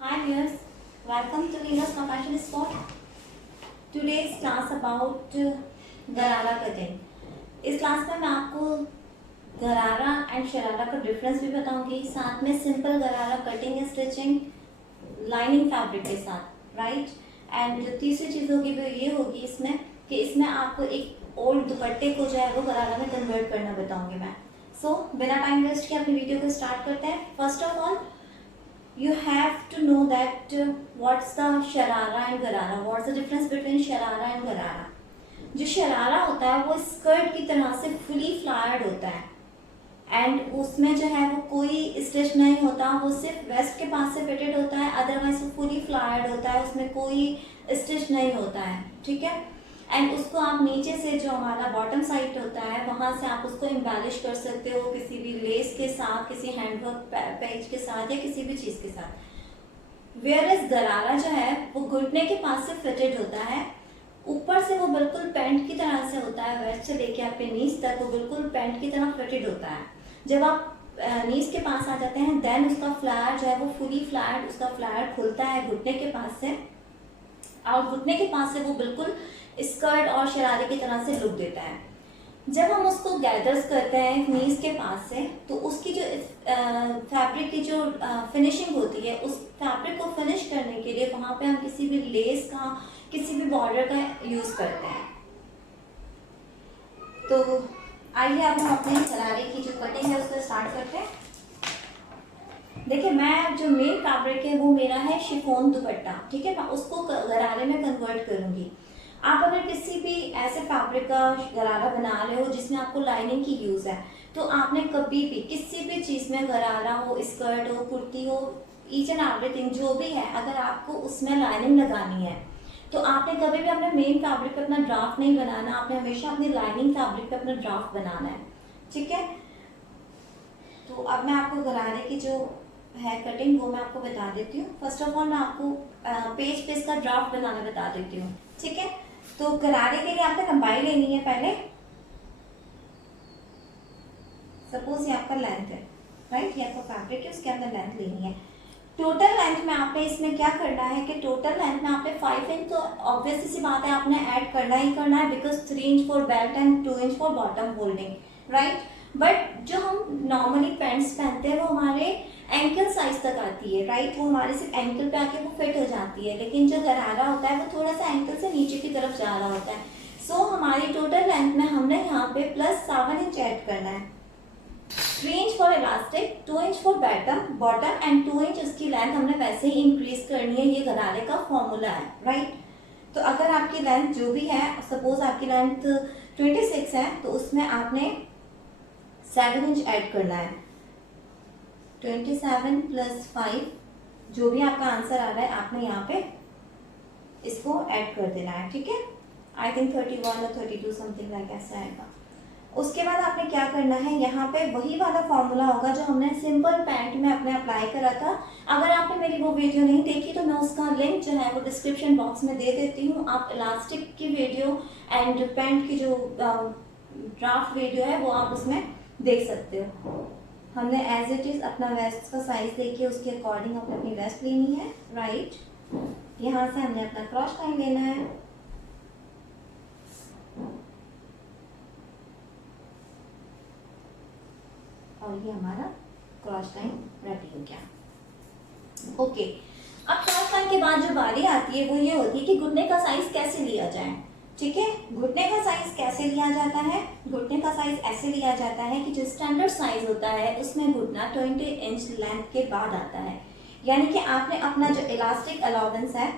Hi viewers, welcome to Venus Fashion Spot. Today's class about गरारा cutting. इस class में मैं आपको गरारा एंड शरारा का डिफरेंस भी बताऊंगी, साथ में सिंपल गरारा कटिंग स्टिचिंग लाइनिंग फैब्रिक के साथ, राइट. एंड जो तीसरी चीज़ होगी वो ये होगी इसमें कि इसमें आपको एक ओल्ड दुपट्टे को जो है वो गरारा में कन्वर्ट करना बताऊंगी मैं. सो बिना टाइम वेस्ट किए अपनी वीडियो को स्टार्ट करते हैं. First of all you have to know that what's the sharara and garara, what's the difference between sharara and garara. जो शरारा होता है वो स्कर्ट की तरह से फुली फ्लायर्ड होता है एंड उसमें जो है वो कोई स्टिच नहीं होता, वो सिर्फ वेस्ट के पास से फिटेड होता है, अदरवाइज वो फुली फ्लायर्ड होता है, उसमें कोई स्टिच नहीं होता है, ठीक है. एंड उसको आप नीचे से जो हमारा बॉटम साइड होता है वहाँ से आप उसको एम्बेलिश कर सकते हो किसी भी लेस के साथ, किसी हैंडवर्क पेज के साथ या किसी भी चीज़ के साथ. वेयर इज गरारा जो है वो घुटने के पास से फिटेड होता है, ऊपर से वो बिल्कुल पैंट की तरह से होता है, वेस्ट से लेके आपके नीज तक वो बिल्कुल पैंट की तरह फिटेड होता है. जब आप नीज के पास आ जाते हैं देन उसका फ्लायर जो है वो फुली फ्लैट, उसका फ्लायर खुलता है घुटने के पास से, और घुटने के पास से वो बिल्कुल स्कर्ट और शरारे की तरह से लुक देता है. जब हम उसको गैदर्स करते हैं नीज के पास से तो उसकी जो फैब्रिक की जो फिनिशिंग होती है, उस फैब्रिक को फिनिश करने के लिए वहाँ पे हम किसी भी लेस का, किसी भी बॉर्डर का यूज़ करते हैं. तो आइए अब हम अपने शरारे की जो कटिंग है उसको स्टार्ट करते हैं. देखिए मैं जो मेन फैब्रिक है वो मेरा है शिफॉन दुपट्टा, ठीक है. मैं उसको गरारे में कन्वर्ट करूँगी. आप अगर किसी भी ऐसे फैब्रिक का गरारा बना रहे हो जिसमें आपको लाइनिंग की यूज़ है तो आपने कभी भी किसी भी चीज़ में गरारा हो, स्कर्ट हो, कुर्ती हो, ईच एंड एवरीथिंग जो भी है, अगर आपको उसमें लाइनिंग लगानी है तो आपने कभी भी अपने मेन फैब्रिक पे अपना ड्राफ्ट नहीं बनाना, आपने हमेशा अपनी लाइनिंग फैब्रिक पे अपना ड्राफ्ट बनाना है, ठीक है. तो अब मैं आपको गरारे की जो है कटिंग वो मैं आपको बता देती हूँ. फर्स्ट ऑफ ऑल मैं आपको पेज पे इसका ड्राफ्ट बनाना बता देती हूँ, ठीक है. तो गरारे के लिए आपको लंबाई लेनी है. पहले सपोज ये आपका लेंथ है, राइट, ये आपका फैब्रिक है, उसके अंदर लेंथ लेनी है. टोटल लेंथ में आपने इसमें क्या करना है कि टोटल लेंथ में आपने 5 इंच, तो ऑब्वियसली सी बात है आपने ऐड करना ही करना है, because 3 inch for belt and 2 inch for bottom holding, right. But जो हम नॉर्मली पैंट्स पहनते हैं वो हमारे एंकल साइज तक आती है, राइट. वो हमारे सिर्फ एंकल पे आके वो फिट हो जाती है, लेकिन जो गरारा होता है वो थोड़ा सा एंकल से नीचे की तरफ जा रहा होता है. सो हमारी टोटल लेंथ में हमने यहाँ पे +7 इंच ऐड करना है. 3 inch for elastic, 2 inch for bottom and 2 inch उसकी लेंथ हमने वैसे ही इंक्रीज करनी है. ये गरारे का फॉर्मूला है, राइट. तो अगर आपकी लेंथ जो भी है, सपोज आपकी लेंथ 26 है तो उसमें आपने 7 इंच ऐड करना है. 27 + 5 जो भी आपका आंसर आ रहा है आपने यहाँ पे इसको ऐड कर देना है, ठीक है. आई थिंक 31 और 32 समथिंग लाइक ऐसा आएगा. उसके बाद आपने क्या करना है, यहाँ पे वही वाला फॉर्मूला होगा जो हमने सिंपल पैंट में अपने अप्लाई करा था. अगर आपने मेरी वो वीडियो नहीं देखी तो मैं उसका लिंक जो है वो डिस्क्रिप्शन बॉक्स में दे देती हूँ. आप इलास्टिक की वीडियो एंड पैंट की जो ड्राफ्ट वीडियो है वो आप उसमें देख सकते हो. हमने एज इट इज़ अपना वेस्ट का साइज लेके उसके अकॉर्डिंग हमने अपनी वेस्ट लेनी है, राइट. यहाँ से हमने अपना क्रॉस लाइन लेना है. और ये हमारा क्रॉस लाइन रेडी हो गया. ओके, अब क्रॉस लाइन के बाद जो बारी आती है वो ये होती है कि घुटने का साइज कैसे लिया जाए, ठीक है. घुटने का साइज कैसे लिया जाता है, घुटने का साइज ऐसे लिया जाता है कि जो स्टैंडर्ड साइज होता है उसमें घुटना 20 इंच लेंथ के बाद आता है. यानी कि आपने अपना जो इलास्टिक अलाउंस है,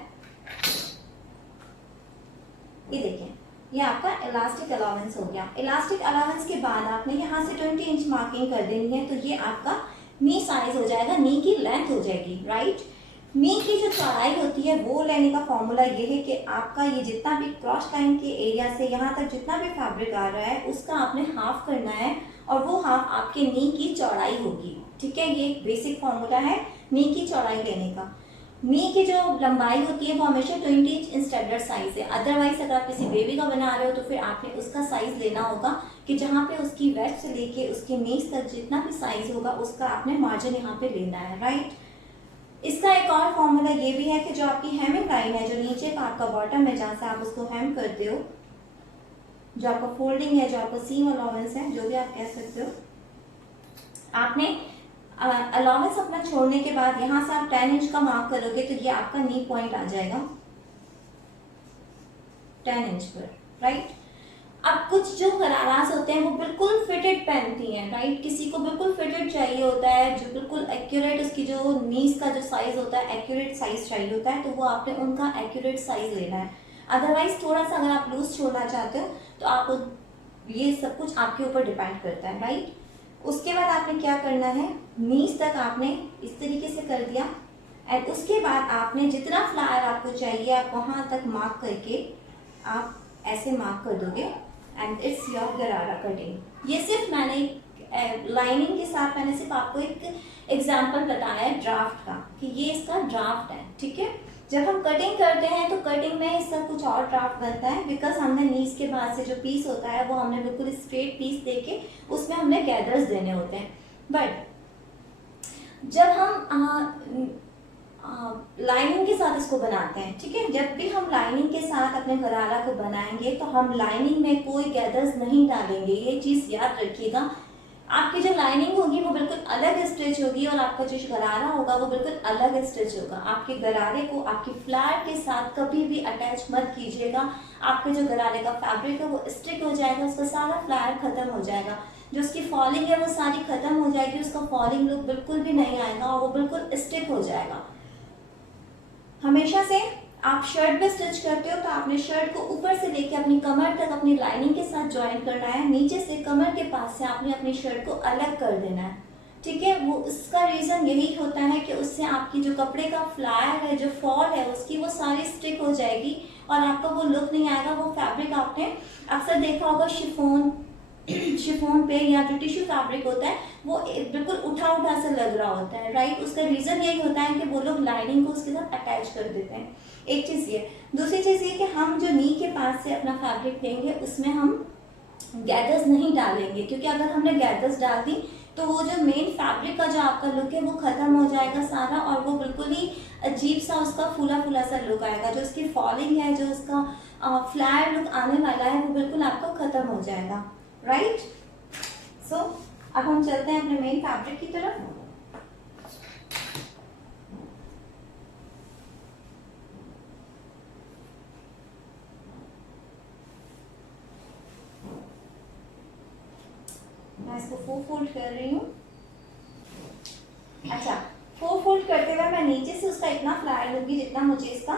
ये देखिए, ये आपका इलास्टिक अलाउंस हो गया. इलास्टिक अलाउंस के बाद आपने यहाँ से 20 इंच मार्किंग कर देनी है, तो ये आपका नी साइज हो जाएगा, नी की लेंथ हो जाएगी, राइट. नी की जो चौड़ाई होती है वो लेने का फॉर्मूला ये है कि आपका ये जितना भी क्रॉस लाइन के एरिया से यहाँ तक जितना भी फैब्रिक आ रहा है उसका आपने हाफ करना है और वो हाफ आपके नी की चौड़ाई होगी, ठीक है. ये एक बेसिक फॉर्मूला है नी की चौड़ाई लेने का. नी की जो लंबाई होती है वो हमेशा 20 इंच स्टैंडर्ड साइज है. अदरवाइज अगर आप किसी बेबी का बना रहे हो तो फिर आपने उसका साइज लेना होगा कि जहाँ पे उसकी वेस्ट से लेके उसके नीज तक जितना भी साइज होगा उसका आपने मार्जिन यहाँ पे लेना है, राइट. इसका एक और फॉर्मूला ये भी है कि जो आपकी हेमिंग लाइन है, जो नीचे का आपका बॉटम है जहाँ से आप उसको हेम करते हो, जो आपका फोल्डिंग है, जो आपका सीम अलाउंस है, जो भी आप कह सकते हो, आपने अलाउंस अपना छोड़ने के बाद यहाँ से आप 10 इंच का मार्क करोगे तो ये आपका नी पॉइंट आ जाएगा 10 इंच पर, राइट। अब कुछ जो गरारास होते हैं वो बिल्कुल फिटेड पहनती हैं, राइट। किसी को बिल्कुल फिटेड चाहिए होता है, जो बिल्कुल एक्यूरेट, उसकी जो नीज का जो साइज होता है एक्यूरेट साइज चाहिए होता है, तो वो आपने उनका एक्यूरेट साइज लेना है। अदरवाइज थोड़ा सा अगर आप लूज छोड़ना चाहते हो तो आप, ये सब कुछ आपके ऊपर डिपेंड करता है, राइट। उसके बाद आपने क्या करना है, नीज तक आपने इस तरीके से कर दिया एंड उसके बाद आपने जितना फ्लायर आपको चाहिए आप वहां तक मार्क करके आप ऐसे मार्क कर दोगे एंड इट्स योर गरारा कटिंग। ये सिर्फ मैंने लाइनिंग के साथ मैंने सिर्फ आपको एक एग्जांपल बताया है ड्राफ्ट का, कि ये इसका ड्राफ्ट है, ठीक है। जब हम कटिंग करते हैं तो कटिंग में इसका कुछ और ड्राफ्ट बनता है, बिकॉज हमने नीज के बाद से जो पीस होता है वो हमने बिल्कुल स्ट्रेट पीस देके उसमें हमने गैदर्स देने होते हैं। बट जब हम लाइनिंग के साथ इसको बनाते हैं, ठीक है, जब भी हम लाइनिंग के साथ अपने गरारा को बनाएंगे तो हम लाइनिंग में कोई गैदर्स नहीं डालेंगे, ये चीज याद रखिएगा। आपकी जो लाइनिंग होगी वो बिल्कुल अलग स्टिच होगी और आपका जो गरारा होगा वो बिल्कुल अलग स्टिच होगा। आपके गरारे को आपकी फ्लावर के साथ कभी भी अटैच मत कीजिएगा। आपके जो गरारे का फैब्रिक है वो स्टिक हो जाएगा, उसका सारा फ्लावर खत्म हो जाएगा, जो उसकी फॉलिंग है वो सारी खत्म हो जाएगी, उसका फॉलिंग लुक बिल्कुल भी नहीं आएगा और वो बिल्कुल स्टिक हो जाएगा। हमेशा से आप शर्ट पे स्टिच करते हो तो आपने शर्ट को ऊपर से लेके अपनी कमर तक अपनी लाइनिंग के साथ ज्वाइन करना है, नीचे से कमर के पास से आपने अपनी शर्ट को अलग कर देना है, ठीक है। वो उसका रीजन यही होता है कि उससे आपकी जो कपड़े का फ्लायर है, जो फॉल है उसकी, वो सारी स्टिक हो जाएगी और आपका वो लुक नहीं आएगा। वो फैब्रिक आपने अक्सर देखा होगा शिफॉन पे या जो टिश्यू फैब्रिक होता है वो बिल्कुल उठा उठा सा लग रहा होता है, राइट। उसका रीजन यही होता है कि वो लोग लाइनिंग को उसके साथ अटैच कर देते हैं। एक चीज ये, दूसरी चीज ये कि हम जो नी के पास से अपना फैब्रिक लेंगे उसमें हम गैदर्स नहीं डालेंगे, क्योंकि अगर हमने गैदर्स डाल दी तो वो जो मेन फैब्रिक का जो आपका लुक है वो खत्म हो जाएगा सारा और वो बिल्कुल ही अजीब सा उसका फूला फूला सा लुक आएगा। जो उसकी फॉलिंग है, जो उसका फ्लैट लुक आने वाला है वो बिल्कुल आपका खत्म हो जाएगा, राइट। सो अब हम चलते हैं अपने मेन फैब्रिक की तरफ। मैं इसको 4 फोल्ड कर रही हूँ। अच्छा, 4 फोल्ड करते हुए मैं नीचे से उसका इतना फ्लायर लूंगी जितना मुझे इसका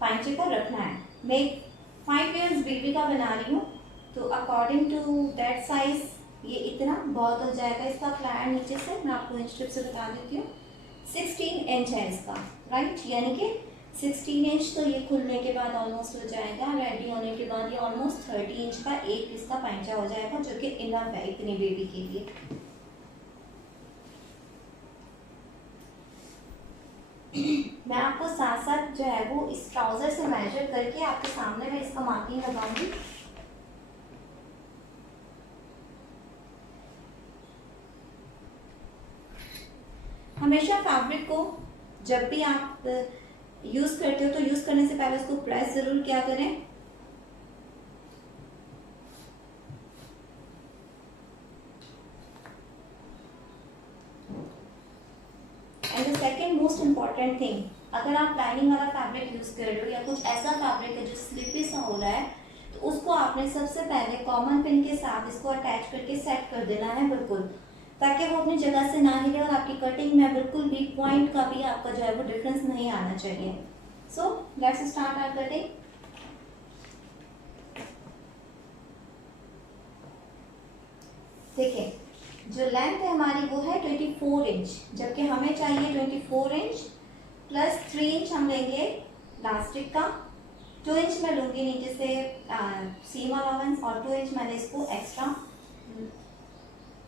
पाइंचे पर रखना है। मैं 5 ईयर्स बेबी का बना रही हूँ तो अकॉर्डिंग टू दैट साइज ये इतना बहुत हो जाएगा इसका फ्लायर नीचे से। मैं आपको इंच टिप से बता देती हूँ, 16 इंच है इसका, राइट। यानी कि 16 इंच तो ये खुलने के बाद ऑलमोस्ट हो जाएगा, रेडी होने के बाद ये ऑलमोस्ट 30 इंच का एक इसका पाइंचा हो जाएगा, जो कि इनफ है इतनी बेबी के लिए। मैं आपको साथ साथ जो है वो इस ट्राउजर से मेजर करके आपके सामने मैं इसका मार्किंग लगाऊंगी। हमेशा फैब्रिक को जब भी आप यूज करते हो तो यूज करने से पहले उसको प्रेस जरूर किया करें। And the second most important thing, अगर आप लाइनिंग वाला फैब्रिक यूज कर रहे हो या कुछ ऐसा फैब्रिक है जो स्लिपी सा हो रहा है तो उसको आपने सबसे पहले कॉमन पिन के साथ इसको अटैच करके सेट कर देना है बिल्कुल, ताकि वो अपनी जगह से ना हिले और आपकी कटिंग में बिल्कुल भी पॉइंट का भी आपका जो है वो डिफरेंस नहीं आना चाहिए। So let's start our cutting. देखिए जो लेंथ है हमारी वो है 24 इंच, जबकि हमें चाहिए 24 इंच प्लस 3 इंच हम लेंगे लास्टिक का, 2 इंच मैं लूंगी नीचे से सीम अलाउंस और 2 इंच मैंने इसको एक्स्ट्रा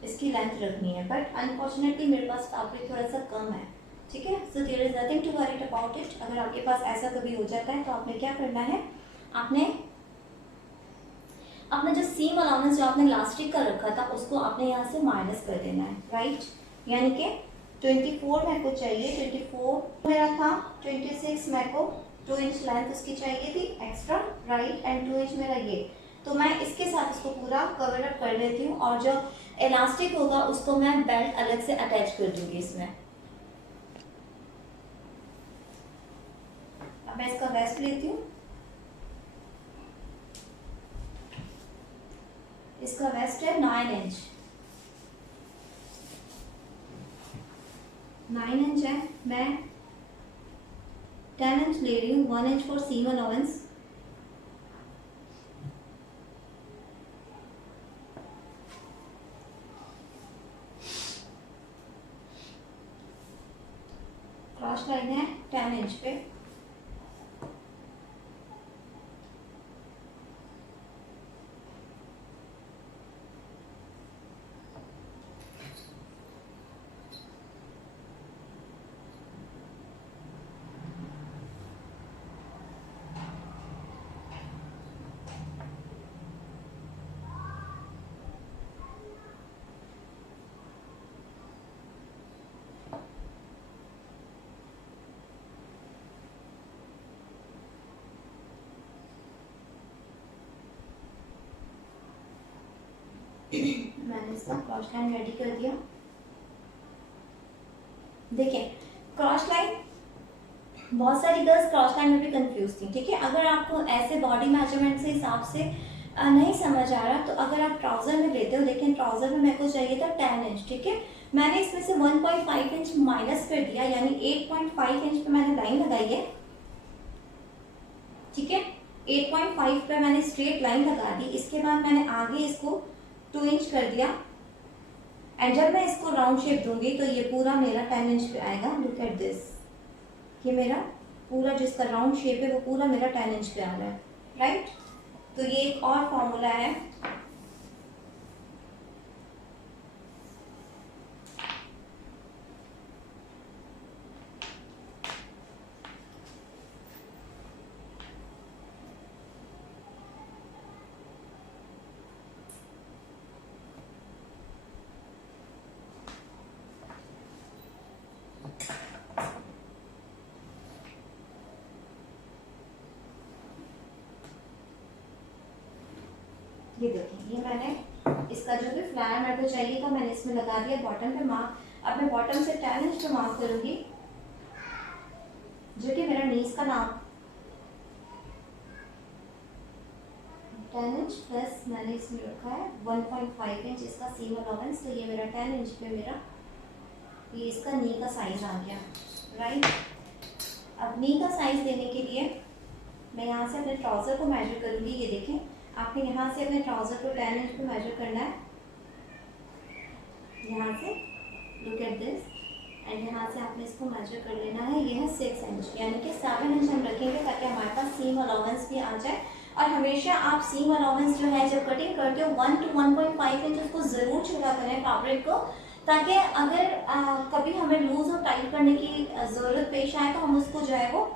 इसकी लेंथ रखनी है। बट अनफॉर्चुनेटली मेरे पास फैब्रिक थोड़ा सा कम है, ठीक है। So there is nothing to worry about it. अगर आपके पास ऐसा कभी हो जाता है तो आपने क्या करना है, आपने अपना जो सीम अलाउंस जो आपने लास्टिक का रखा था उसको आपने यहाँ से माइनस कर देना है, राइट। यानी कि 24 मेरे को चाहिए, 24 मेरा था, 26 मेरे को 2 इंच लेंथ उसकी चाहिए थी एक्स्ट्रा, राइट, एंड 2 इंच मेरा ये। तो मैं इसके साथ इसको पूरा कवर अप कर लेती हूँ और जो इलास्टिक होगा उसको मैं बेल्ट अलग से अटैच कर दूंगी इसमें। अब मैं इसका वेस्ट लेती हूँ, इसका वेस्ट है 9 इंच, 9 इंच है, मैं 10 इंच ले रही हूँ, 1 inch for seam allowance, cross line है 10 इंच पे, मैंने इसका क्रॉस लाइन रेडी कर दिया। देखिए क्रॉस लाइन, बहुत सारी गर्ल्स क्रॉस लाइन में भी कंफ्यूज थी, ठीक है। अगर आपको ऐसे बॉडी मेजरमेंट से हिसाब से नहीं समझ आ रहा तो अगर आप ट्राउजर में लेते हो, लेकिन ट्राउजर में मेरे को चाहिए था 10 इंच, ठीक है। मैंने इसमें से 1.5 इंच माइनस कर दिया, यानी 8.5 इंच पे मैंने लाइन लगाई है, ठीक है। 8.5 पे मैंने स्ट्रेट लाइन लगा दी, इसके बाद मैंने आगे इसको 2 इंच कर दिया, एंड जब मैं इसको राउंड शेप दूंगी तो ये पूरा मेरा 10 इंच पे आएगा। लुक एट दिस, ये मेरा पूरा जिसका राउंड शेप है वो पूरा मेरा 10 इंच पे आ रहा है, राइट। तो ये एक और फॉर्मूला है, ये देखिए, ये मैंने इसका जो भी फ्लायर मेरे को चाहिए था मैंने इसमें लगा दिया बॉटम पे मार्क। अब मैं बॉटम से 10 इंच पे मार्क करूंगी, जो कि मेरा नीज का नाम 10 इंच प्लस मैंने इसमें रखा है 1.5 इंच इसका सीम अलाउंस, तो ये मेरा 10 इंच पे मेरा ये इसका नी का साइज आ गया, राइट। अब नी का साइज देने के लिए मैं यहाँ से अपने ट्राउजर को मेजर करूंगी। ये देखें, आपने यहाँ से अपने ट्राउजर को 10 इंच पे मेजर करना है, यहाँ से, लुक एट दिस, एंड यहाँ से आपने इसको मेजर कर लेना है। ये है 6 इंच, यानी कि 7 इंच हम रखेंगे ताकि हमारे पास सीम अलाउंस भी आ जाए। और हमेशा आप सीम अलाउंस जो है जब कटिंग करते हो 1 to 1.5 इंच उसको ज़रूर छोड़ा करें फैब्रिक को, ताकि अगर कभी हमें लूज और टाइट करने की ज़रूरत पेश आए तो हम उसको जो है वो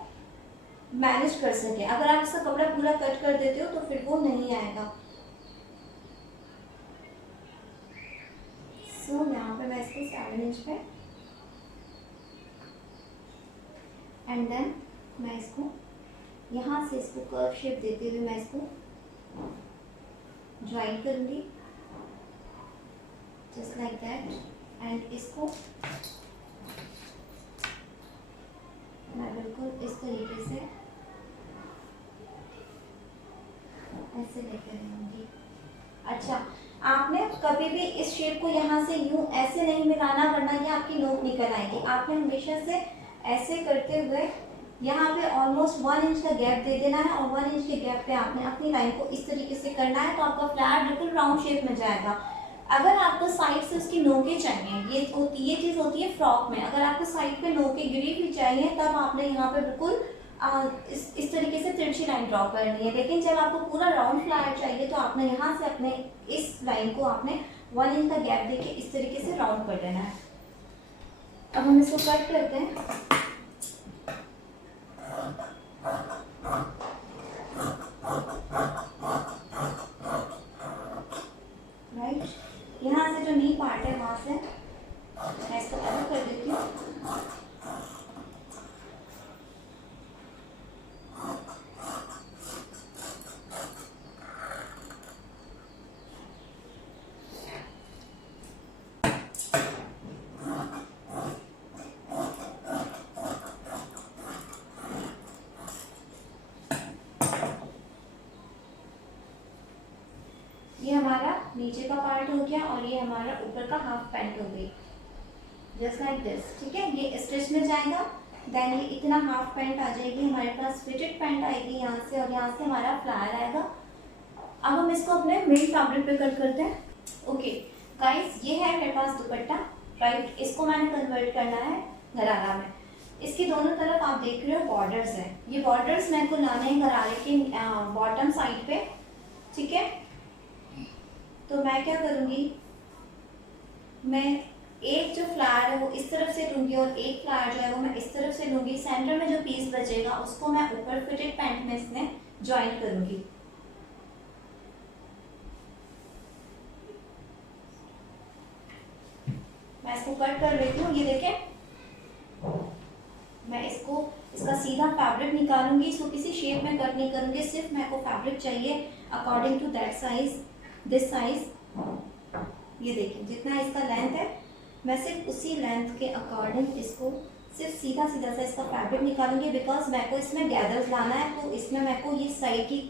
मैनेज कर सके। अगर आप इसका कपड़ा पूरा कट कर देते हो तो फिर वो नहीं आएगा। सो यहाँ पे मैं इसको 7 इंच पे, एंड देन मैं इसको यहाँ से इसको कर्व शेप देते हुए मैं इसको ज्वाइन करूँगी, जस्ट लाइक दैट, एंड इसको मैं बिल्कुल इस तरीके से ऐसे लेकर आऊँगी। अच्छा, आपने कभी भी इस शेप को यहाँ से यूँ ऐसे नहीं मिलाना वरना ये आपकी नोक निकल आएगी। आपने हमेशा से ऐसे करते हुए यहाँ पे ऑलमोस्ट 1 इंच का गैप दे देना है, और 1 इंच के गैप पे आपने अपनी लाइन को इस तरीके से करना है, तो आपका फ्लैट बिल्कुल राउंड शेप में जाएगा। अगर आपको साइड से उसकी नोकें चाहिए, ये चीज़ होती है फ्रॉक में, अगर आपको साइड पे नोकें गिरी हुई चाहिए तब आपने यहाँ पे बिल्कुल इस तरीके से तिरछी लाइन ड्रॉ करनी है। लेकिन जब आपको पूरा राउंड फ्लैट चाहिए तो आपने यहाँ से अपने इस लाइन को आपने 1 इंच का गैप देके इस तरीके से राउंड कर देना है। अब हम इसको कट करते हैं। राइट, यहाँ से जो नी पार्ट है वहाँ से मैं इसको अलग कर देती हूँ। हमारा नीचे का पार्ट हो गया और ये हमारा ऊपर का हाफ पैंट हो गई, जस्ट लाइक दिस। ठीक है, ये स्टिच में जाएगा, देन ये इतना हाफ पैंट आ जाएगी हमारे पास, फिटेड पैंट आएगी यहाँ से और यहाँ से हमारा फ्लायर आएगा। अब हम इसको अपने मेन फैब्रिक पे कट करते हैं। ओके गाइस, ये है मेरे पास दुपट्टा, राइट। इसको मैंने कन्वर्ट करना है गरारा में। इसकी दोनों तरफ आप देख रहे हो बॉर्डर्स है, ये बॉर्डर्स मेरे को लाने हैं गरारे के बॉटम साइड पे। ठीक है, तो मैं क्या करूँगी, मैं एक जो फ्लावर है वो इस तरफ से लूंगी और एक फ्लावर जो है वो मैं इस तरफ से लूंगी। सेंटर में जो पीस बचेगा उसको मैं ऊपर फिटेड पैंट में इसमें ज्वाइन करूंगी। मैं इसको कट कर लेती हूँ, ये देखें। मैं इसका सीधा फैब्रिक निकालूंगी, इसको किसी शेप में कट नहीं करूंगी, सिर्फ मेरे को फैब्रिक चाहिए according to that size, this size. ये देखिए जितना इसका लेंथ है मैं सिर्फ उसी लेंथ के अकॉर्डिंग इसको सिर्फ सीधा सीधा सा इसका फैब्रिक निकालूंगी, बिकॉज मेरे को इसमें गैदर्स लाना है, तो इसमें मेरे को ये साइड की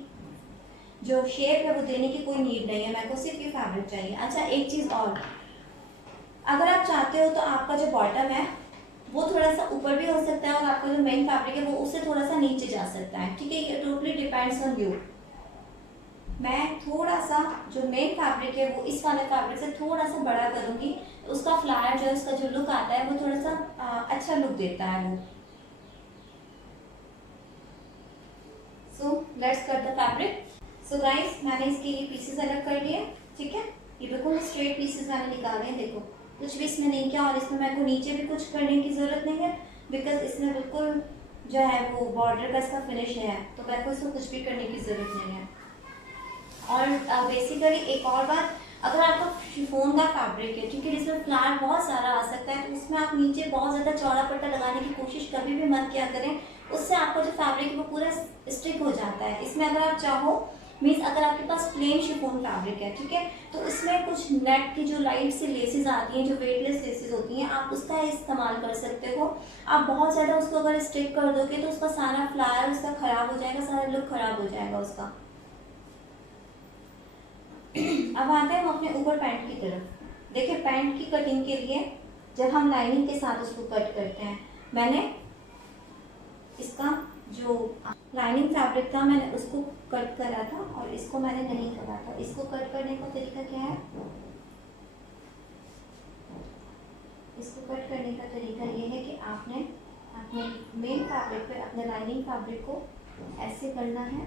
जो शेप है वो देने की कोई नीड नहीं है, मेरे को सिर्फ ये फैब्रिक चाहिए। अच्छा एक चीज़ और, अगर आप चाहते हो तो आपका जो बॉटम है वो थोड़ा सा ऊपर भी हो सकता है और आपका जो मेन फैब्रिक है वो उससे थोड़ा सा नीचे जा सकता है। ठीक है, ये टोटली डिपेंड्स ऑन यू। मैं थोड़ा सा जो मेन फैब्रिक है वो इस वाले फैब्रिक से थोड़ा सा बड़ा करूंगी, तो उसका फ्लायर जो है उसका जो लुक आता है वो थोड़ा सा अच्छा लुक देता है वो। So let's cut the fabric. So guys, मैंने इसके ये पीसेस अलग कर लिए। ठीक है, ये बिल्कुल स्ट्रेट पीसेस मैंने निकाले हैं, देखो कुछ भी इसमें नहीं किया और इसमें मेरे को नीचे भी कुछ करने की जरूरत नहीं है, बिकॉज इसमें बिल्कुल जो है वो बॉर्डर का इसका फिनिश है, तो मेरे को इसको कुछ भी करने की जरूरत नहीं है। और बेसिकली एक और बात, अगर आपका शिफॉन का फैब्रिक है, ठीक है, जिसमें फ्लावर बहुत सारा आ सकता है, तो उसमें आप नीचे बहुत ज़्यादा चौड़ा पट्टा लगाने की कोशिश कभी भी मत किया करें, उससे आपका जो फैब्रिक है वो पूरा स्टिक हो जाता है। इसमें अगर आप चाहो, मीन्स अगर आपके पास प्लेन शिफॉन फैब्रिक है, ठीक है, तो इसमें कुछ नेट की जो लाइट सी लेसेस आती हैं, जो वेटलेस लेसेस होती हैं, आप उसका इस्तेमाल कर सकते हो। आप बहुत ज़्यादा उसको अगर स्टिक कर दोगे तो उसका सारा फ्लावर उसका ख़राब हो जाएगा, सारा लुक ख़राब हो जाएगा उसका। अब आते हैं हम अपने ऊपर पैंट की तरफ। देखिए पैंट की कटिंग के लिए जब हम लाइनिंग के साथ उसको कट करते हैं, मैंने इसका जो लाइनिंग फैब्रिक था मैंने उसको कट करा था और इसको मैंने नहीं करा था। इसको कट करने का तरीका क्या है, इसको कट करने का तरीका ये है कि आपने अपने मेन फैब्रिक पे अपने लाइनिंग फैब्रिक को ऐसे करना है,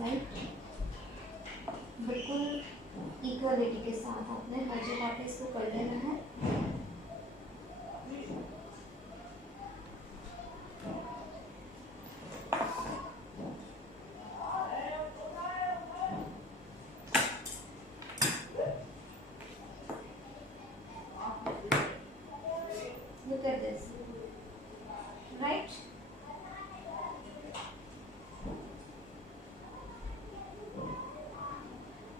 राइट, बिल्कुल इक्वलिटी के साथ आपने हर जगह पे इसको कर लेना है। Look at this, right?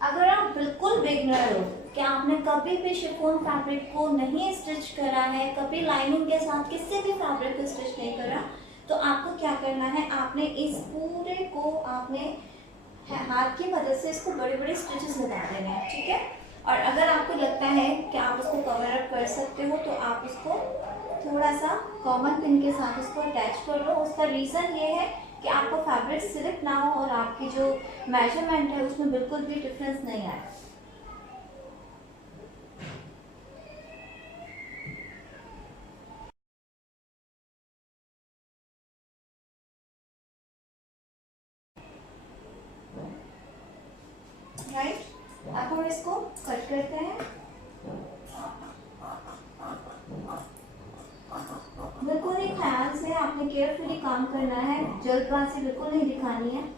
अगर आप बिल्कुल बिगनर हो, क्या आपने कभी भी शिफॉन फैब्रिक को नहीं स्टिच करा है, कभी लाइनिंग के साथ किसी भी फैब्रिक को स्टिच नहीं करा, तो आपको क्या करना है, आपने इस पूरे को आपने हाथ की मदद से इसको बड़े बड़े स्टिचेस लगा देने हैं। ठीक है, और अगर आपको लगता है कि आप उसको कवर अप कर सकते हो तो आप उसको थोड़ा सा कॉमन पिन के साथ उसको अटैच कर लो। उसका रीज़न ये है कि आपको फैब्रिक स्लिप ना हो और आपकी जो मेजरमेंट है उसमें बिल्कुल भी डिफरेंस नहीं आए। राइट, अब हम इसको कट करते हैं। बिल्कुल ही ख्याल से आपने केयरफुली काम करना है, जल्दबाजी बिल्कुल नहीं दिखानी है।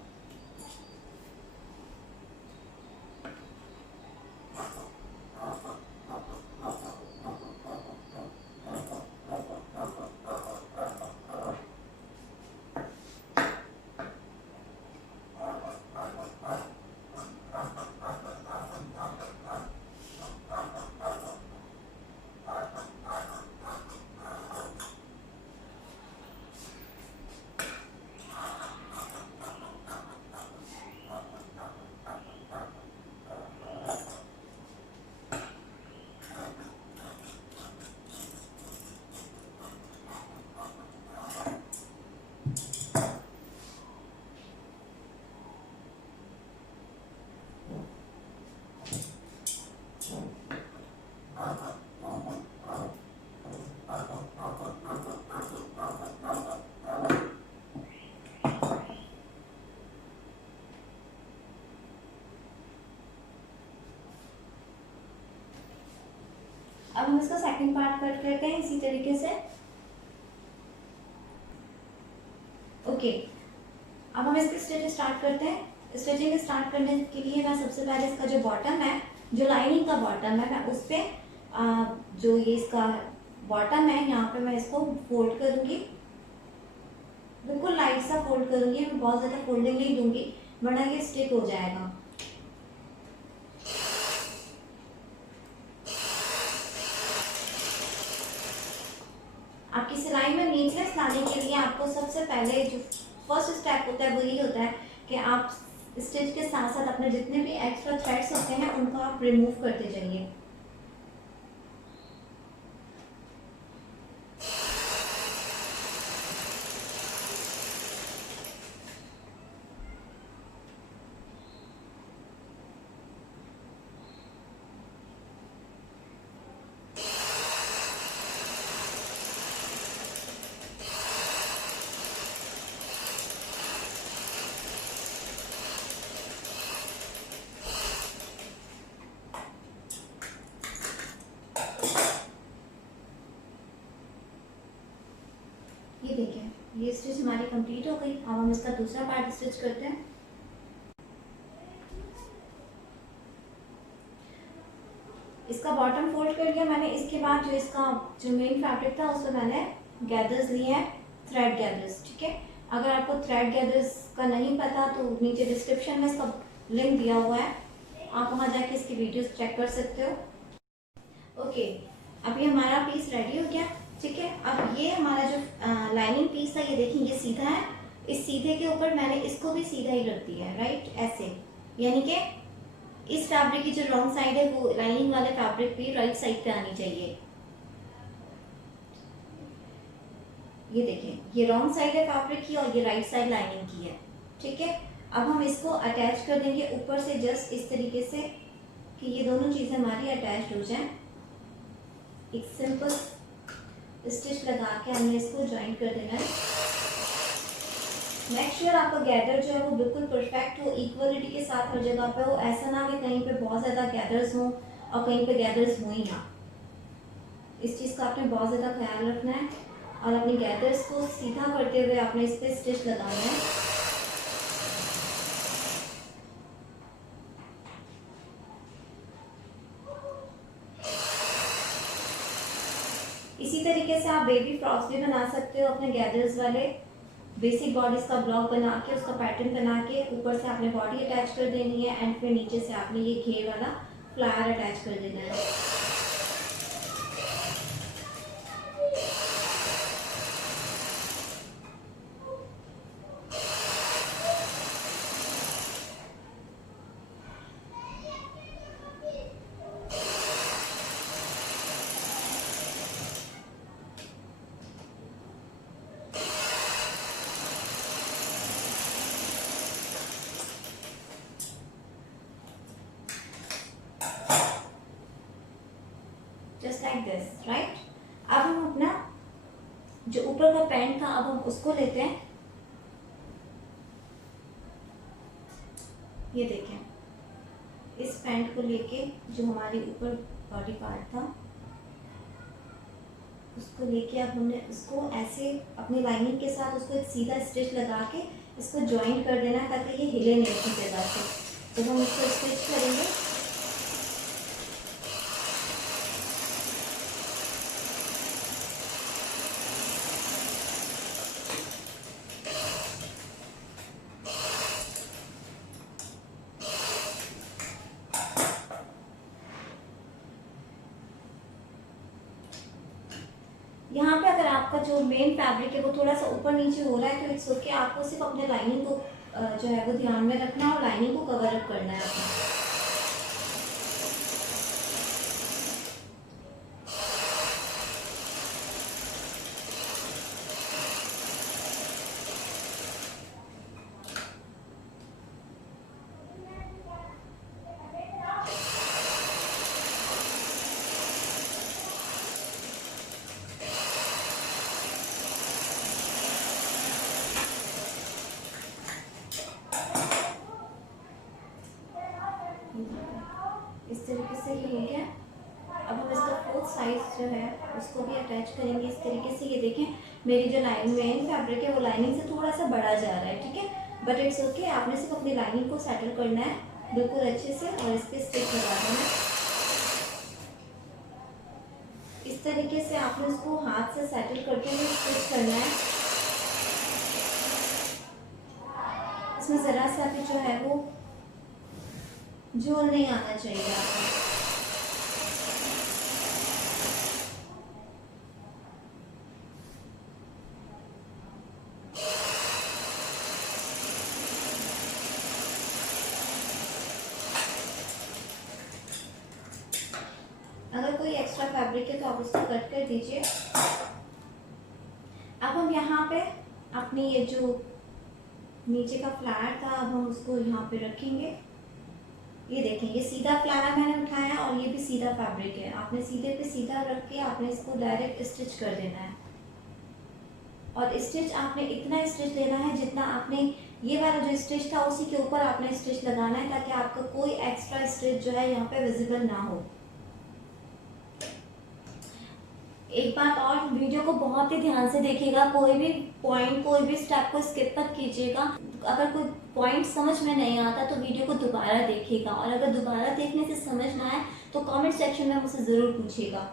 अब हम इसका सेकंड पार्ट कट करते हैं इसी तरीके से। ओके, अब हम इसकी स्टिच स्टार्ट करते हैं। स्टिचिंग स्टार्ट करने के लिए मैं सबसे पहले इसका जो बॉटम है, जो लाइनिंग का बॉटम है, मैं उस पर जो ये इसका बॉटम है यहाँ पे मैं इसको फोल्ड करूँगी, बिल्कुल लाइट सा फोल्ड करूँगी, मैं बहुत ज़्यादा फोल्डिंग नहीं दूंगी वरना ये स्टिक हो जाएगा। आपकी सिलाई में नीटनेस लाने के लिए आपको सबसे पहले जो फर्स्ट स्टेप होता है वो यही होता है कि आप स्टिच के साथ साथ अपने जितने भी एक्स्ट्रा थ्रेड्स होते हैं उनको आप रिमूव करते जाइए। ये देखिए, ये स्टिच हमारी कंप्लीट हो गई। अब हम इसका दूसरा पार्ट स्टिच करते हैं। इसका बॉटम फोल्ड कर लिया मैंने। इसके बाद जो इसका जो मेन फैब्रिक था उसमें मैंने गैदर्स लिए हैं, थ्रेड गैदर्स। ठीक है, अगर आपको थ्रेड गैदर्स का नहीं पता तो नीचे डिस्क्रिप्शन में इसका लिंक दिया हुआ है, आप वहाँ जाके इसकी वीडियोस चेक कर सकते हो। ओके, अभी हमारा पीस रेडी हो गया। ठीक है, अब ये हमारा जो लाइनिंग पीस था, ये देखिए ये सीधा है। इस सीधे के ऊपर मैंने इसको भी सीधा ही रख दिया है, राइट, ऐसे। यानी कि इस फैब्रिक की जो रॉन्ग साइड है वो लाइनिंग वाले फैब्रिक पे राइट साइड पे आनी चाहिए। ये देखिए, ये रॉन्ग साइड है फैब्रिक की और ये राइट साइड लाइनिंग की है। ठीक है, अब हम इसको अटैच कर देंगे ऊपर से जस्ट इस तरीके से कि ये दोनों चीज़ें हमारी अटैच हो जाएं। एक सिंपल स्टिच लगा के हमने इसको ज्वाइन कर देना है। मेक श्योर आपका गैदर जो है वो बिल्कुल परफेक्ट हो, इक्वलिटी के साथ हर जगह पे हो। ऐसा ना कि कहीं पे बहुत ज़्यादा गैदर्स हों और कहीं पे गैदर्स हो ही ना। इस चीज़ का आपने बहुत ज़्यादा ख्याल रखना है और अपने गैदर्स को सीधा करते हुए आपने इस पर स्टिच लगाना है। इसी तरीके से आप बेबी फ्रॉक्स भी बना सकते हो अपने गैदर्स वाले। बेसिक बॉडीज का ब्लॉक बना के उसका पैटर्न बना के ऊपर से आपने बॉडी अटैच कर देनी है एंड फिर नीचे से आपने ये घेर वाला फ्लावर अटैच कर देना है। Just like this, right. अब हम अपना जो ऊपर का पैंट था अब हम उसको लेते हैं। ये देखें, इस पैंट को लेके जो हमारे ऊपर बॉडी पार्ट था उसको लेके अब हमने उसको ऐसे अपनी लाइनिंग के साथ उसको एक सीधा स्टिच लगा के इसको ज्वाइन कर देना है ताकि ये हिले नहीं अपनी जगह से। जब हम इसको स्टिच करेंगे यहाँ पे अगर आपका जो मेन फैब्रिक है वो थोड़ा सा ऊपर नीचे हो रहा है तो इट्स ओके, आपको सिर्फ अपने लाइनिंग को जो है वो ध्यान में रखना है और लाइनिंग को कवर अप करना है आपको। इस तरीके से ये हो गया। अब हम इसका फोर्थ साइज जो है उसको भी अटैच करेंगे इस तरीके से। ये देखें मेरी जो मेन फैब्रिक है वो लाइनिंग से थोड़ा सा बड़ा जा रहा है, ठीक है, बट इट्स ओके। आपने सिर्फ अपनी लाइनिंग को सेटल करना है बिल्कुल अच्छे से और इस पर स्टिच लगा देना है। इस तरीके से आपने उसको हाथ से सेटल करके भी स्टिच करना है। इसमें ज़रा सा भी जो है वो झोल नहीं आना चाहिए आपको। अगर कोई एक्स्ट्रा फैब्रिक है तो आप उसको कट कर दीजिए। अब हम यहाँ पे अपनी ये जो नीचे का फ्लावर था अब हम उसको यहाँ पे रखेंगे। ये देखें ये सीधा फ्लावर मैंने उठाया और ये भी सीधा फैब्रिक है। आपने सीधे पे सीधा रख के आपने इसको डायरेक्ट स्टिच कर देना है और स्टिच आपने इतना स्टिच देना है जितना आपने ये वाला जो स्टिच था उसी के ऊपर आपने स्टिच लगाना है ताकि आपका कोई एक्स्ट्रा स्टिच जो है यहाँ पे विजिबल ना हो। एक बात और, वीडियो को बहुत ही ध्यान से देखिएगा, कोई भी पॉइंट कोई भी स्टेप को स्किप मत कीजिएगा। अगर कोई पॉइंट समझ में नहीं आता तो वीडियो को दोबारा देखिएगा और अगर दोबारा देखने से समझ ना आए तो कमेंट सेक्शन में मुझसे ज़रूर पूछिएगा।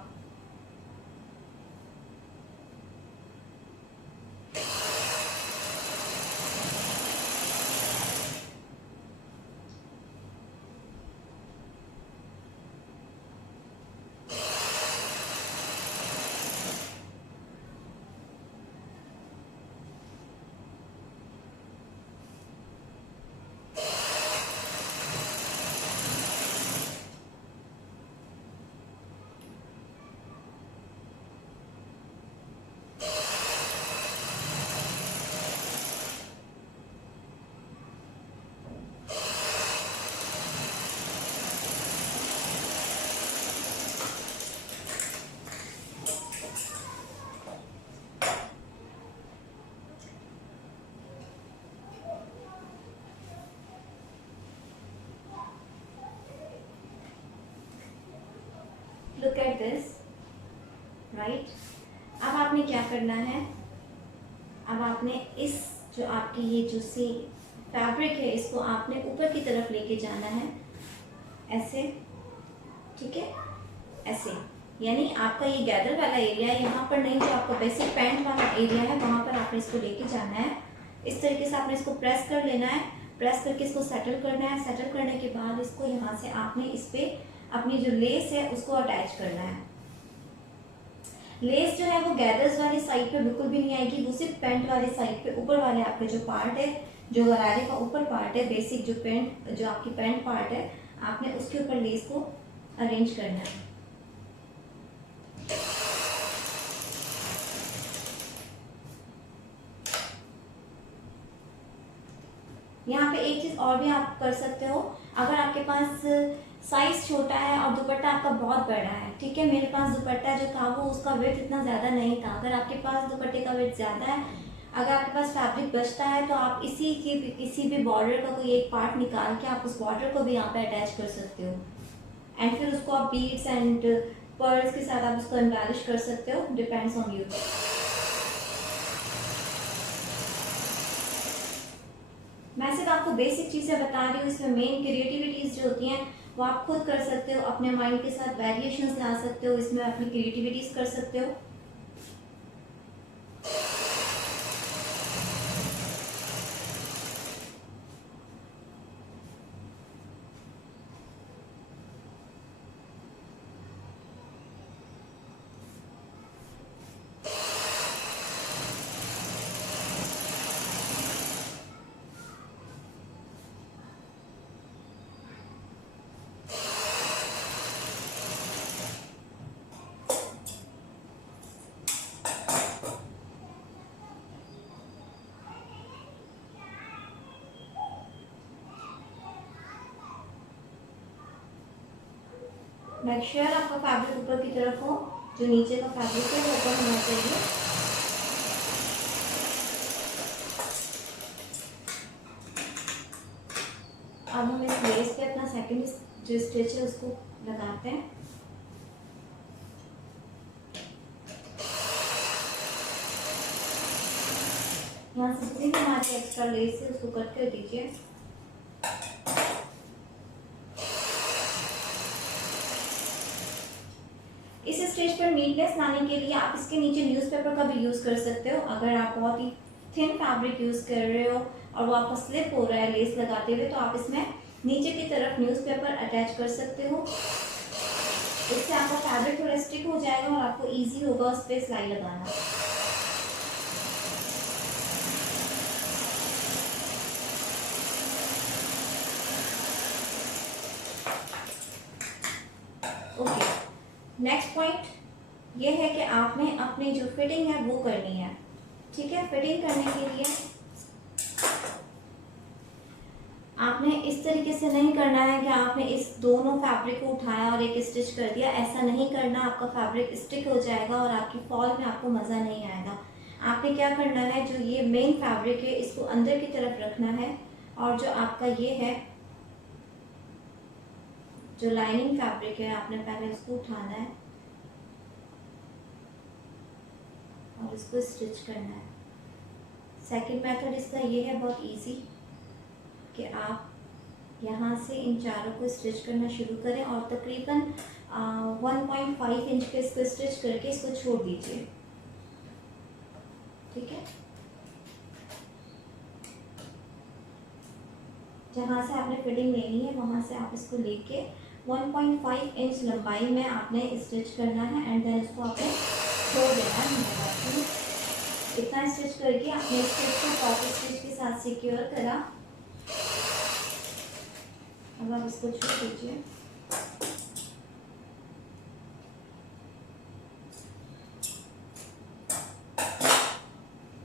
Look at this, right. अब आपने क्या करना है, अब आपने इस जो आपकी ये जो सी फैब्रिक है इसको आपने ऊपर की तरफ लेके जाना है ऐसे, ठीक है, ऐसे। यानी आपका ये गैदर वाला एरिया यहाँ पर नहीं, जो आपका बेसिक पैंट वाला एरिया है वहाँ पर आपने इसको लेके जाना है। इस तरीके से आपने इसको प्रेस कर लेना है, प्रेस करके इसको सेटल करना है। सेटल करने के बाद इसको यहाँ से आपने इस पर अपनी जो लेस है उसको अटैच करना है। लेस जो है वो गैदर्स वाली साइड पे बिल्कुल भी नहीं आएगी, वो सिर्फ पैंट वाली साइड पे ऊपर वाले आपके जो पार्ट है, जो गरारे का ऊपर पार्ट है, बेसिक जो पैंट जो आपकी पैंट पार्ट है, आपने उसके ऊपर लेस को अरेंज करना है। यहाँ पे एक चीज़ और भी आप कर सकते हो, अगर आपके पास साइज छोटा है और दुपट्टा आपका बहुत बड़ा है, ठीक है, मेरे पास दुपट्टा जो था वो उसका वेट इतना ज़्यादा नहीं था। अगर आपके पास दुपट्टे का वेट ज़्यादा है, अगर आपके पास फैब्रिक बचता है तो आप किसी भी बॉर्डर का कोई एक पार्ट निकाल के आप उस बॉर्डर को भी यहाँ पे अटैच कर सकते हो एंड फिर उसको आप बीड्स एंड पर्ल्स के साथ आप उसको एम्बेलिश कर सकते हो, डिपेंड्स ऑन यू। मैं सिर्फ आपको बेसिक चीज़ें बता रही हूँ, इसमें मेन क्रिएटिविटीज़ जो होती हैं वो आप खुद कर सकते हो, अपने माइंड के साथ वेरिएशंस ला सकते हो, इसमें अपनी क्रिएटिविटीज़ कर सकते हो। मेक श्योर आपका फैब्रिक ऊपर की तरफ हो, जो नीचे का फैब्रिक है वो ऊपर होना चाहिए। अब हम इस लेस पे अपना सेकंड जो स्टिच है उसको लगाते हैं। से एक्स्ट्रा लेस है उसको कट कर दीजिए। इस स्टेज पर नीटनेस लाने के लिए आप इसके नीचे न्यूज़पेपर का भी यूज़ कर सकते हो। अगर आप बहुत ही थिन फैब्रिक यूज़ कर रहे हो और वो आपका स्लिप हो रहा है लेस लगाते हुए, तो आप इसमें नीचे की तरफ न्यूज़पेपर अटैच कर सकते हो। इससे आपका फैब्रिक थोड़ा स्टिक हो जाएगा और आपको इजी होगा उस पर सिलाई लगाना। ओके, नेक्स्ट पॉइंट ये है कि आपने अपनी जो फिटिंग है वो करनी है। ठीक है, फिटिंग करने के लिए आपने इस तरीके से नहीं करना है कि आपने इस दोनों फैब्रिक को उठाया और एक स्टिच कर दिया। ऐसा नहीं करना, आपका फैब्रिक स्टिक हो जाएगा और आपकी फॉल में आपको मज़ा नहीं आएगा। आपने क्या करना है, जो ये मेन फैब्रिक है इसको अंदर की तरफ रखना है और जो आपका ये है जो लाइनिंग फैब्रिक है आपने पहले उसको उठाना है और इसको स्टिच करना है। सेकंड मेथड इसका ये है बहुत इजी कि आप यहाँ से इन चारों को स्टिच करना शुरू करें और तकरीबन 1.5 इंच पे इसको स्टिच करके इसको छोड़ दीजिए। ठीक है, जहाँ से आपने फिटिंग लेनी है वहाँ से आप इसको लेके 1.5 इंच लंबाई में आपने स्टिच करना है एंड देन इसको आपने छोड़ देना है। इतना स्टिच करके आपने स्टिच को टॉप स्टिच के साथ सिक्योर करा। अब आप इसको छोड़ दीजिए।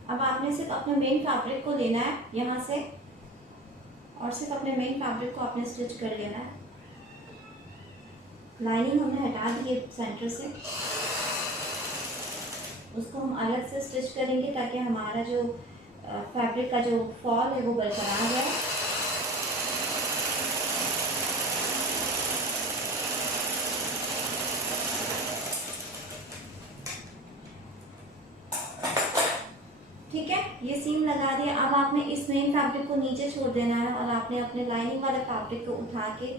अब आपने सिर्फ अपने मेन फैब्रिक को लेना है यहाँ से और सिर्फ अपने मेन फैब्रिक को आपने स्टिच कर लेना है। लाइनिंग हमने हटा दी है सेंटर से, उसको हम अलग से स्टिच करेंगे ताकि हमारा जो फैब्रिक का जो फॉल है वो बरकरार है। ठीक है, ये सीम लगा दिया। अब आपने इस मेन फैब्रिक को नीचे छोड़ देना है और आपने अपने लाइनिंग वाले फैब्रिक को उठा के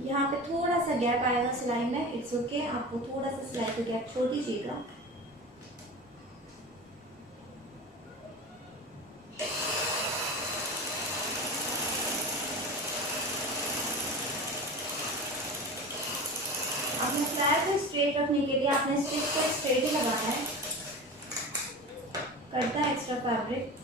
यहाँ पे थोड़ा सा गैप आएगा सिलाई में, इट्स ओके, आपको थोड़ा सा सिलाई का गैप छोड़ दीजिएगा। आपने फ्लैट को स्ट्रेट रखने के लिए आपने स्टिच को स्ट्रेट ही लगाना है, कटता है एक्स्ट्रा फैब्रिक।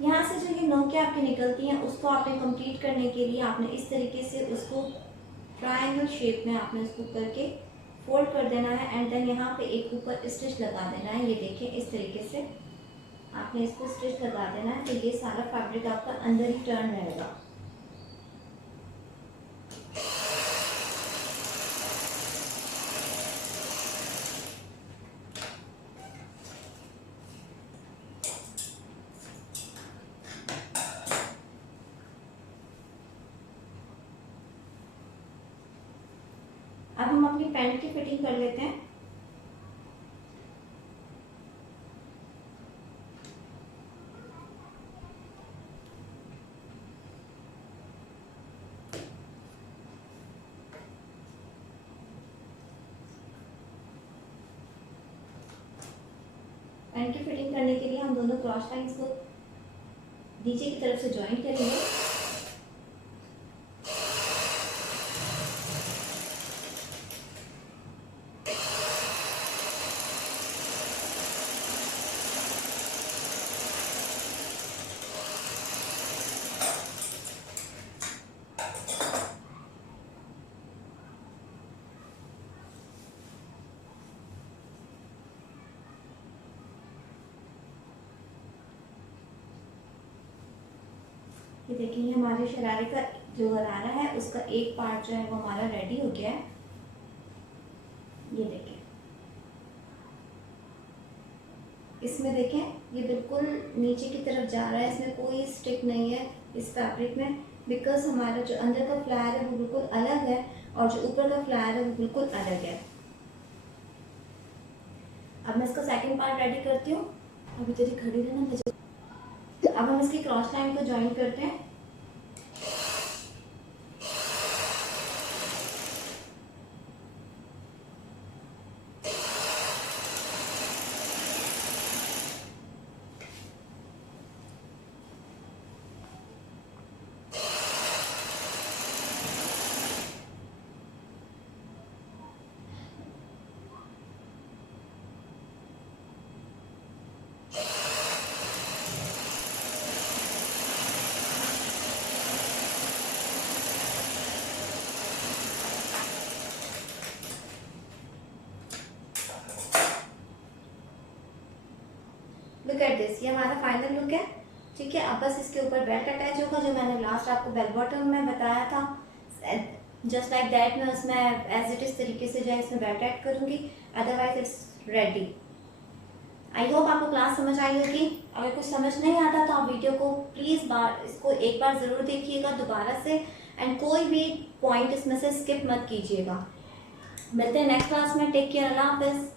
यहाँ से जो ये नोकें आपकी निकलती हैं उसको आपने कंप्लीट करने के लिए आपने इस तरीके से उसको ट्रायंगल शेप में आपने उसको करके फोल्ड कर देना है एंड देन यहाँ पे एक ऊपर स्टिच लगा देना है। ये देखिए इस तरीके से आपने इसको स्टिच लगा देना है, तो ये सारा फैब्रिक आपका अंदर ही टर्न रहेगा। अब हम अपनी पैंट की फिटिंग कर लेते हैं। पैंट की फिटिंग करने के लिए हम दोनों क्रॉस लाइंस को नीचे की तरफ से ज्वाइन करेंगे। ये देखिए हमारे शरारे का जो गरारा है उसका एक पार्ट जो है वो हमारा रेडी हो गया है। ये देखें, इसमें देखें ये बिल्कुल नीचे की तरफ जा रहा है, इसमें कोई स्टिक नहीं है इस फैब्रिक में, बिकॉज हमारा जो अंदर का फ्लायर है वो बिल्कुल अलग है और जो ऊपर का फ्लायर है वो बिल्कुल अलग है। अब मैं इसका सेकंड पार्ट रेडी करती हूँ। अभी तेरी खड़ी रहना मुझे। अब हम इसकी क्रॉस लाइन को ज्वाइन करते हैं। लुक एट दिस, ये हमारा फाइनल लुक है। ठीक है, अब बस इसके ऊपर बेल्ट अटैच होगा जो मैंने लास्ट आपको बेल बॉटम में बताया था। जस्ट लाइक दैट मैं उसमें एज इट इज तरीके से जो है इसमें बेल्ट ऐड करूँगी, otherwise it's ready. I hope आपको क्लास समझ आई होगी। अगर कुछ समझ नहीं आता तो आप वीडियो को प्लीज़ इसको एक बार ज़रूर देखिएगा दोबारा से, एंड कोई भी पॉइंट इसमें से स्किप मत कीजिएगा। मिलते हैं नेक्स्ट क्लास में। टेक केयर, अल्लाह हाफिज़।